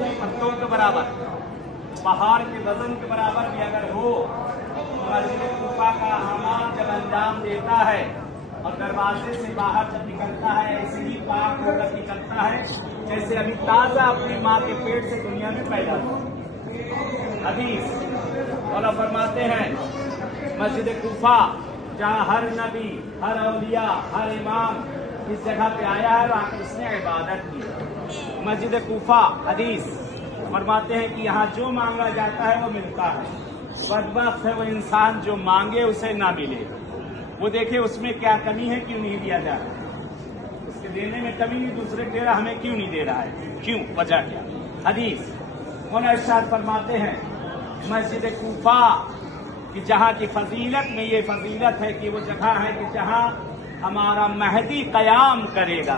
के पत्तों के बराबर, पहाड़ के वजन के बराबर भी अगर हो, मस्जिद कूफा का हमाम जब अंजाम देता है और दरवाजे से बाहर जब निकलता है, ऐसे ही पाक होकर निकलता है जैसे अभी ताजा अपनी माँ के पेट से दुनिया में पैदा हुआ। हदीस और फरमाते हैं मस्जिद कूफा जहाँ हर नबी, हर औलिया, हर इमाम इस जगह पे आया है, वहाँ पर उसने इबादत की। मस्जिद कूफा हदीस फरमाते हैं कि यहाँ जो मांगा जाता है वो मिलता है। बदबख्त है वो इंसान जो मांगे उसे ना मिले। वो देखे उसमें क्या कमी है, क्यों नहीं दिया जा रहा, उसके देने में कमी नहीं, दूसरे दे रहा, हमें क्यों नहीं दे रहा है, क्यों, वजह क्या। हदीस मौलाना इरशाद फरमाते हैं मस्जिद कूफा कि जहाँ की फजीलत में ये फजीलत है कि वो जगह है कि जहाँ हमारा महदी कयाम करेगा।